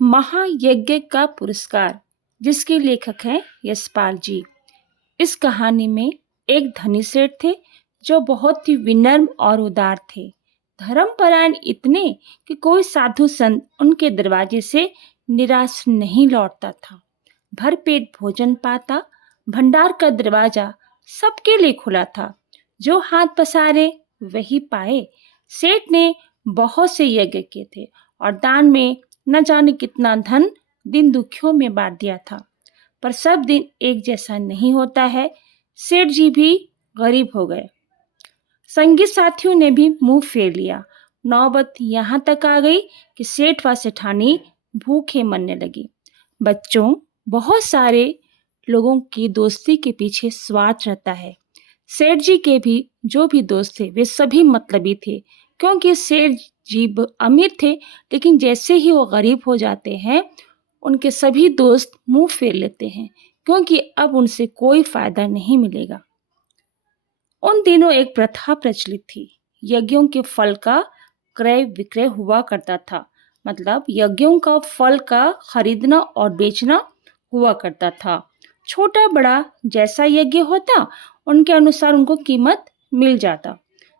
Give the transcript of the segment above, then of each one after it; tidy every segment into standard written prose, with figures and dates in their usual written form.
महायज्ञ का पुरस्कार, जिसके लेखक हैं यशपाल जी। इस कहानी में एक धनी सेठ थे जो बहुत ही विनम्र और उदार थे। धर्मपरायण इतने कि कोई साधु संत उनके दरवाजे से निराश नहीं लौटता था। भरपेट भोजन पाता, भंडार का दरवाजा सबके लिए खुला था। जो हाथ पसारे वही पाए। सेठ ने बहुत से यज्ञ किए थे और दान में न जाने कितना धन दिन दुखियों में बांट दिया था। पर सब दिन एक जैसा नहीं होता है। सेठ जी भी गरीब हो गए। संगी साथियों ने भी मुंह फेर लिया। नौबत यहाँ तक आ गई कि सेठ व सेठानी भूखे मरने लगे। बच्चों, बहुत सारे लोगों की दोस्ती के पीछे स्वार्थ रहता है। सेठ जी के भी जो भी दोस्त थे वे सभी मतलबी थे, क्योंकि सेठ जी अमीर थे, लेकिन जैसे ही वो गरीब हो जाते हैं उनके सभी दोस्त मुंह फेर लेते हैं, क्योंकि अब उनसे कोई फायदा नहीं मिलेगा। उन दिनों एक प्रथा प्रचलित थी। यज्ञों के फल का क्रय विक्रय हुआ करता था। मतलब यज्ञों का फल का खरीदना और बेचना हुआ करता था। छोटा बड़ा जैसा यज्ञ होता उनके अनुसार उनको कीमत मिल जाता।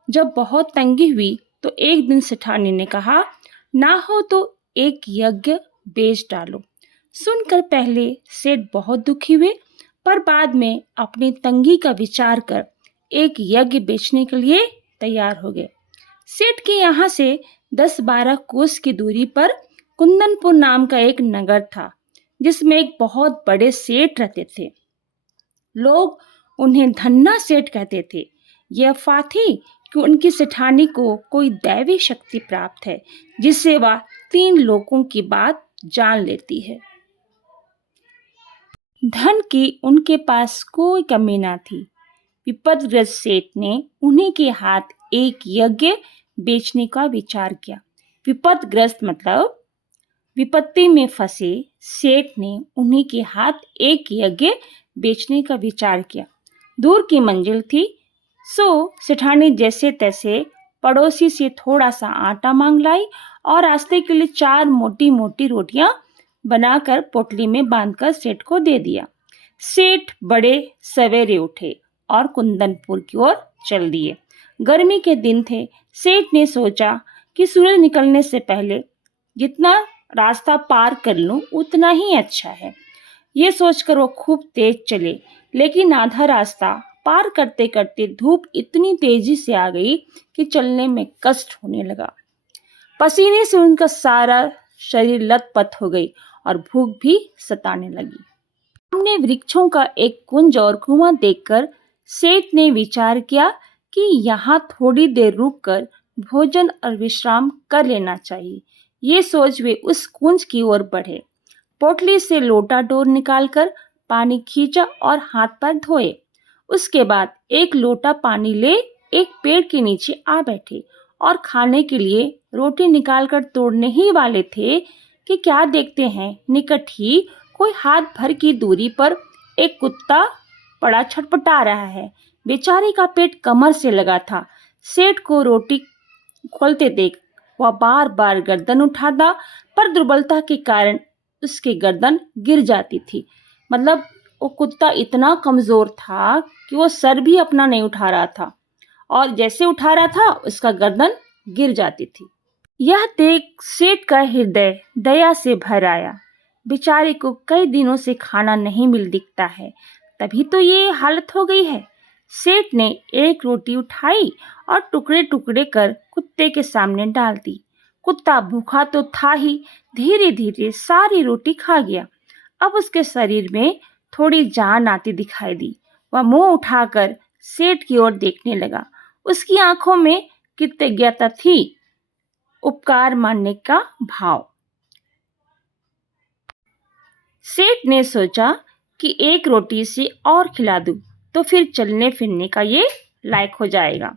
जब बहुत तंगी हुई तो एक दिन सेठानी ने कहा, ना हो तो एक यज्ञ बेच डालो। सुनकर पहले सेठ बहुत दुखी हुए, पर बाद में अपनी तंगी का विचार कर एक यज्ञ बेचने के लिए तैयार हो गए। सेठ के यहाँ से 10-12 कोस की दूरी पर कुंदनपुर नाम का एक नगर था, जिसमें एक बहुत बड़े सेठ रहते थे। लोग उन्हें धन्ना सेठ कहते थे। यह अफवाह थी कि उनकी सेठानी को कोई दैवी शक्ति प्राप्त है, जिससे वह 3 लोगों की बात जान लेती है। धन की उनके पास कोई कमी ना थी। विपदग्रस्त सेठ ने उन्हीं के हाथ एक यज्ञ बेचने का विचार किया। विपदग्रस्त मतलब विपत्ति में फंसे सेठ ने उन्हीं के हाथ एक यज्ञ बेचने का विचार किया। दूर की मंजिल थी, सो सेठानी जैसे तैसे पड़ोसी से थोड़ा सा आटा मांग लाई और रास्ते के लिए 4 मोटी मोटी रोटियां बनाकर पोटली में बांधकर सेठ को दे दिया। सेठ बड़े सवेरे उठे और कुंदनपुर की ओर चल दिए। गर्मी के दिन थे। सेठ ने सोचा कि सूरज निकलने से पहले जितना रास्ता पार कर लूं उतना ही अच्छा है। ये सोचकर वो खूब तेज चले, लेकिन आधा रास्ता पार करते करते धूप इतनी तेजी से आ गई कि चलने में कष्ट होने लगा। पसीने से उनका सारा शरीर लथपथ हो गई और भूख भी सताने लगी। सामने वृक्षों का एक कुंज और कुआं देखकर सेठ ने विचार किया कि यहाँ थोड़ी देर रुककर भोजन और विश्राम कर लेना चाहिए। ये सोच वे उस कुंज की ओर बढ़े। पोटली से लोटा डोर निकालकर पानी खींचा और हाथ पैर धोए। उसके बाद एक लोटा पानी ले एक पेड़ के नीचे आ बैठे और खाने के लिए रोटी निकालकर तोड़ने ही वाले थे कि क्या देखते हैं, निकट ही कोई हाथ भर की दूरी पर एक कुत्ता पड़ा छटपटा रहा है। बेचारे का पेट कमर से लगा था। सेठ को रोटी खोलते देख वह बार बार गर्दन उठाता, पर दुर्बलता के कारण उसकी गर्दन गिर जाती थी। मतलब वो कुत्ता इतना कमजोर था कि वो सर भी अपना नहीं उठा रहा था, और जैसे उठा रहा था उसका गर्दन गिर जाती थी। यह देख सेठ का हृदय दया से भर आया। बेचारे को कई दिनों से खाना नहीं मिल दिखता है, तभी तो ये हालत हो गई है। सेठ ने एक रोटी उठाई और टुकड़े टुकड़े कर कुत्ते के सामने डाल दी। कुत्ता भूखा तो था ही, धीरे धीरे सारी रोटी खा गया। अब उसके शरीर में थोड़ी जान आती दिखाई दी। वह मुंह उठाकर सेठ की ओर देखने लगा। उसकी आंखों में कृतज्ञता थी, उपकार मानने का भाव। सेठ ने सोचा कि एक रोटी से और खिला दूं तो फिर चलने फिरने का ये लायक हो जाएगा।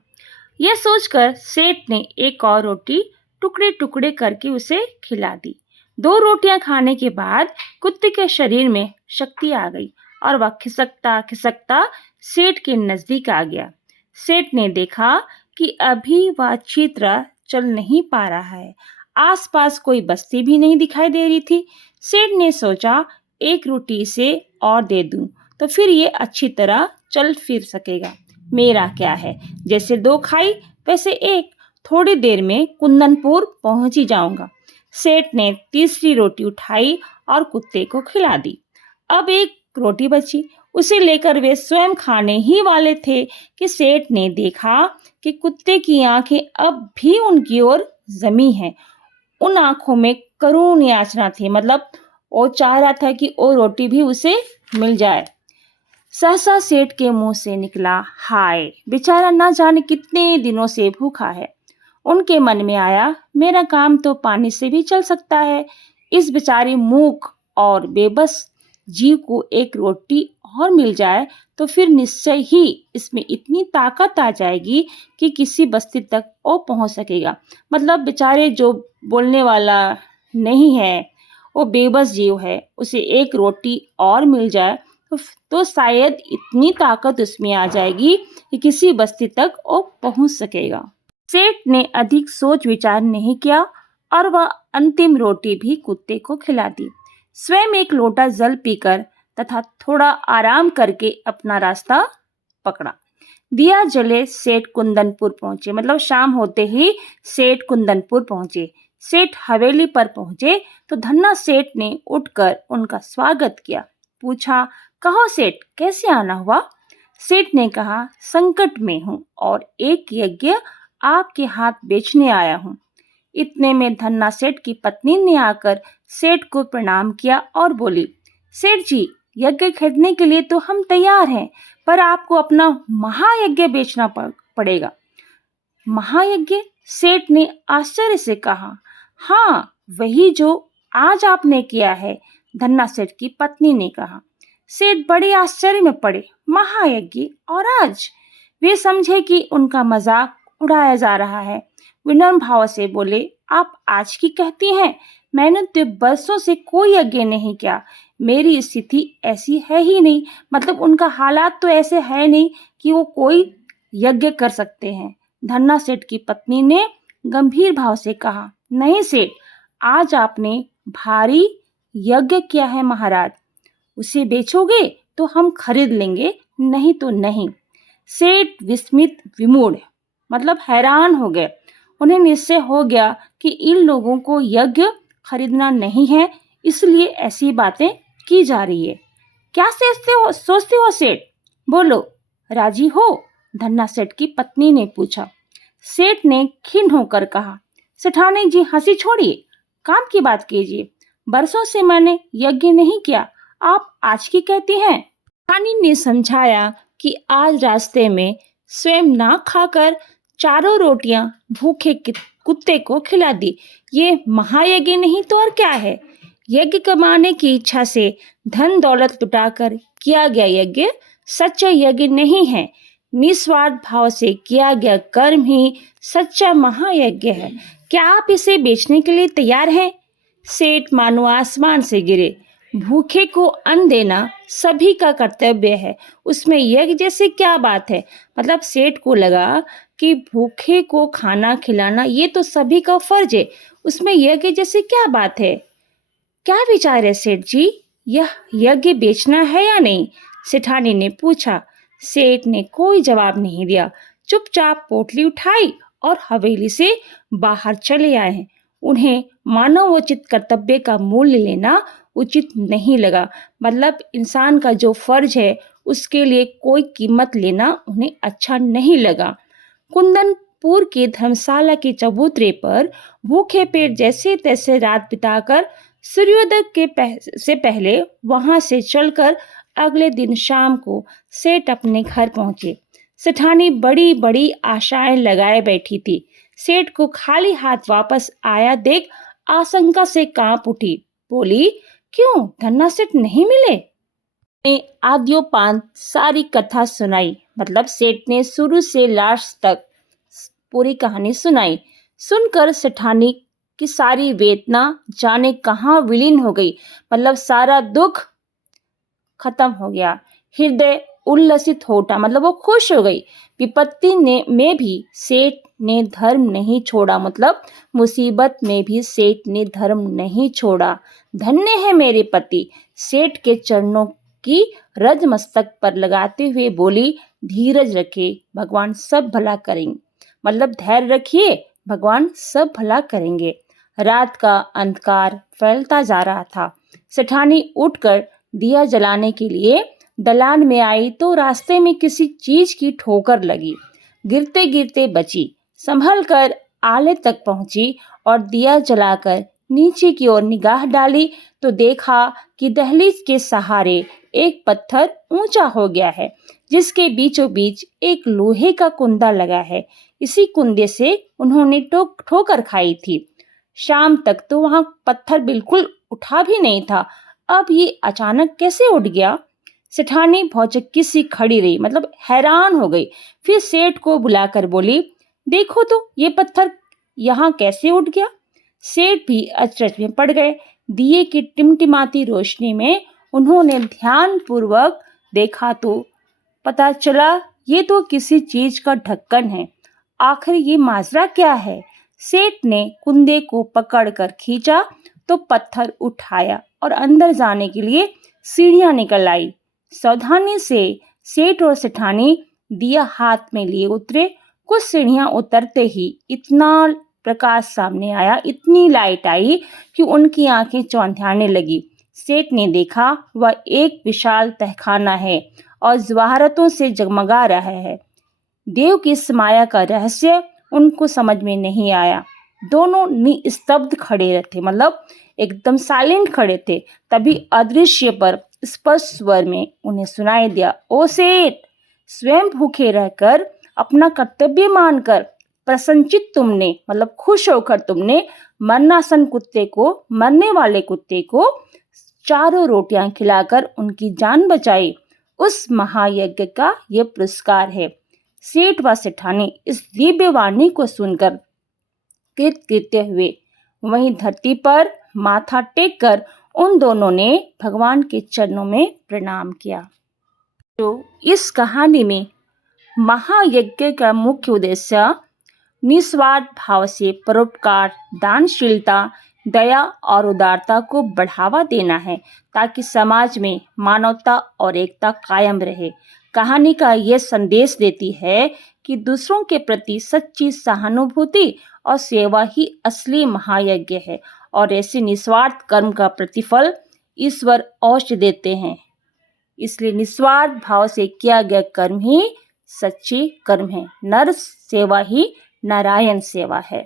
यह सोचकर सेठ ने एक और रोटी टुकड़े टुकड़े करके उसे खिला दी। 2 रोटियां खाने के बाद कुत्ते के शरीर में शक्ति आ गई और वह खिसकता खिसकता सेठ के नजदीक आ गया। सेठ ने देखा कि अभी वह अच्छी तरह चल नहीं पा रहा है। आसपास कोई बस्ती भी नहीं दिखाई दे रही थी। सेठ ने सोचा, एक रोटी से और दे दूं तो फिर ये अच्छी तरह चल फिर सकेगा। मेरा क्या है, जैसे 2 खाई वैसे एक, थोड़ी देर में कुंदनपुर पहुंच ही जाऊंगा। सेठ ने तीसरी रोटी उठाई और कुत्ते को खिला दी। अब एक रोटी बची, उसे लेकर वे स्वयं खाने ही वाले थे कि सेठ ने देखा कि कुत्ते की आंखें अब भी उनकी ओर जमी हैं। उन आंखों में करुण याचना थी, मतलब वो चाह रहा था कि वो रोटी भी उसे मिल जाए। सहसा सेठ के मुंह से निकला, हाय, बेचारा ना जाने कितने दिनों से भूखा है। उनके मन में आया, मेरा काम तो पानी से भी चल सकता है, इस बेचारे मूक और बेबस जीव को एक रोटी और मिल जाए तो फिर निश्चय ही इसमें इतनी ताकत आ जाएगी कि किसी बस्ती तक वो पहुंच सकेगा। मतलब बेचारे जो बोलने वाला नहीं है, वो बेबस जीव है, उसे एक रोटी और मिल जाए तो शायद इतनी ताकत उसमें आ जाएगी कि किसी बस्ती तक वो पहुंच सकेगा। सेठ ने अधिक सोच विचार नहीं किया और वह अंतिम रोटी भी कुत्ते को खिला दी। स्वयं एक लोटा जल पीकर तथा थोड़ा आराम करके अपना रास्ता पकड़ा। दिया जले सेठ कुंदनपुर पहुंचे, मतलब शाम होते ही सेठ कुंदनपुर पहुंचे। सेठ हवेली पर पहुंचे तो धन्ना सेठ ने उठकर उनका स्वागत किया। पूछा, कहो सेठ, कैसे आना हुआ? सेठ ने कहा, संकट में हूँ और एक यज्ञ आपके हाथ बेचने आया हूँ। इतने में धन्ना सेठ की पत्नी ने आकर सेठ को प्रणाम किया और बोली, सेठ जी, यज्ञ खरीदने के लिए तो हम तैयार हैं, पर आपको अपना महायज्ञ बेचना पड़ेगा। महायज्ञ? सेठ ने आश्चर्य से कहा। हाँ, वही जो आज आपने किया है, धन्ना सेठ की पत्नी ने कहा। सेठ बड़े आश्चर्य में पड़े। महायज्ञ और आज? वे समझे कि उनका मजाक उड़ाया जा रहा है। विनम्र भाव से बोले, आप आज की कहती हैं? मैंने तो बरसों से कोई यज्ञ नहीं किया। मेरी स्थिति ऐसी है ही नहीं, मतलब उनका हालात तो ऐसे है नहीं कि वो कोई यज्ञ कर सकते हैं। धन्ना सेठ की पत्नी ने गंभीर भाव से कहा, नहीं सेठ, आज आपने भारी यज्ञ किया है महाराज। उसे बेचोगे तो हम खरीद लेंगे, नहीं तो नहीं। सेठ विस्मित विमूढ़, मतलब हैरान हो गए। उन्हें निश्चय हो गया कि इन लोगों को यज्ञ खरीदना नहीं है, इसलिए ऐसी बातें की जा रही है। क्या सोचते हो सेठ? बोलो, राजी हो? धन्ना सेठ की पत्नी ने पूछा। सेठ ने खिन्न होकर कहा, सेठानी जी हंसी छोड़िए, काम की बात कीजिए। बरसों से मैंने यज्ञ नहीं किया, आप आज की कहती हैं। रानी ने समझाया कि आज रास्ते में स्वयं ना खाकर 4 रोटियां भूखे कुत्ते को खिला दी। ये महायज्ञ नहीं तो और क्या है? यज्ञ कमाने की इच्छा से धन दौलत लुटाकर किया गया यज्ञ सच्चा यज्ञ नहीं है। निस्वार्थ भाव से किया गया कर्म ही सच्चा महायज्ञ है। क्या आप इसे बेचने के लिए तैयार हैं? सेठ मानो आसमान से गिरे। भूखे को अन्न देना सभी का कर्तव्य है, उसमें यज्ञ जैसे क्या बात है? मतलब सेठ को लगा कि भूखे को खाना खिलाना ये तो सभी का फर्ज है, उसमें यज्ञ जैसे क्या बात है? क्या विचार है सेठ जी, यह यज्ञ बेचना है या नहीं? सेठानी ने पूछा। सेठ ने कोई जवाब नहीं दिया, चुपचाप पोटली उठाई और हवेली से बाहर चले आए हैं। उन्हें मानवोचित कर्तव्य का मूल्य लेना उचित नहीं लगा, मतलब इंसान का जो फर्ज है उसके लिए कोई कीमत लेना उन्हें अच्छा नहीं लगा। कुंदनपुर की धर्मशाला के चबूतरे पर भूखे पेट जैसे तैसे रात बिताकर सूर्योदय से पहले वहां से चलकर अगले दिन शाम को सेठ अपने घर पहुंचे। सेठानी बड़ी बड़ी आशाएं लगाए बैठी थी। सेठ को खाली हाथ वापस आया देख आशंका से कांप उठी। बोली, क्यों धन्ना सेठ नहीं मिले? ने आद्योपांत सारी कथा सुनाई, मतलब सेठ ने शुरू से लास्ट तक पूरी कहानी सुनाई। सुनकर सेठानी की सारी वेदना जाने कहाँ विलीन हो गई, मतलब सारा दुख खत्म हो गया। हृदय उल्लसित हो उठा, मतलब वो खुश हो गई। विपत्ति ने में भी सेठ ने धर्म नहीं छोड़ा, मतलब मुसीबत में भी सेठ ने धर्म नहीं छोड़ा। धन्य है मेरे पति, सेठ के चरणों की रज मस्तक पर लगाते हुए बोली, धीरज रखे, भगवान सब भला करेंगे, मतलब धैर्य रखिए, भगवान सब भला करेंगे। रात का अंधकार फैलता जा रहा था। सेठानी उठकर दिया जलाने के लिए दलान में आई तो रास्ते में किसी चीज की ठोकर लगी। गिरते गिरते बची, संभल कर आले तक पहुंची और दिया जलाकर नीचे की ओर निगाह डाली तो देखा कि दहलीज के सहारे एक पत्थर ऊंचा हो गया है, जिसके बीचों बीच एक लोहे का कुंदा लगा है। इसी कुंदे से उन्होंने ठोकर खाई थी। शाम तक तो वहां पत्थर बिल्कुल उठा भी नहीं था, अब ये अचानक कैसे उठ गया? सेठानी भौचक्की सी खड़ी रही, मतलब हैरान हो गई। फिर सेठ को बुलाकर बोली, देखो तो ये पत्थर यहाँ कैसे उठ गया? सेठ भी अचरज में पड़ गए। दिए की टिमटिमाती रोशनी में उन्होंने ध्यान पूर्वक देखा तो पता चला ये तो किसी चीज का ढक्कन है। आखिर ये माजरा क्या है? सेठ ने कुंदे को पकड़कर खींचा तो पत्थर उठाया और अंदर जाने के लिए सीढ़ियां निकल आई। सावधानी से सेठ और सेठानी दिया हाथ में लिए उतरे। कुछ सीढ़ियां उतरते ही इतना प्रकाश सामने आया, इतनी लाइट आई कि उनकी आंखें चौंधियाने लगी। सेठ ने देखा वह एक विशाल तहखाना है और जवाहरतों से जगमगा रहा है। देव की इस माया का रहस्य उनको समझ में नहीं आया। दोनों निस्तब्ध खड़े रहते, मतलब एकदम साइलेंट खड़े थे। तभी अदृश्य पर स्पष्ट स्वर में उन्हें सुनाई दिया, ओ सेठ, स्वयं भूखे रहकर अपना कर्तव्य मानकर प्रसन्नचित तुमने, मतलब खुश होकर तुमने मरनासन कुत्ते को, मरने वाले कुत्ते को 4 रोटियां खिलाकर उनकी जान बचाई। उस महायज्ञ का यह पुरस्कार है। सेठ व सेठानी इस दिव्य वाणी को सुनकर कृतकृत्य हुए। वहीं धरती पर माथा टेक कर उन दोनों ने भगवान के चरणों में प्रणाम किया। तो इस कहानी में महायज्ञ का मुख्य उद्देश्य निस्वार्थ भाव से परोपकार, दानशीलता, दया और उदारता को बढ़ावा देना है, ताकि समाज में मानवता और एकता कायम रहे। कहानी का यह संदेश देती है कि दूसरों के प्रति सच्ची सहानुभूति और सेवा ही असली महायज्ञ है और ऐसे निस्वार्थ कर्म का प्रतिफल ईश्वर अवश्य देते हैं। इसलिए निस्वार्थ भाव से किया गया कर्म ही सच्ची कर्म है। नर सेवा ही नारायण सेवा है।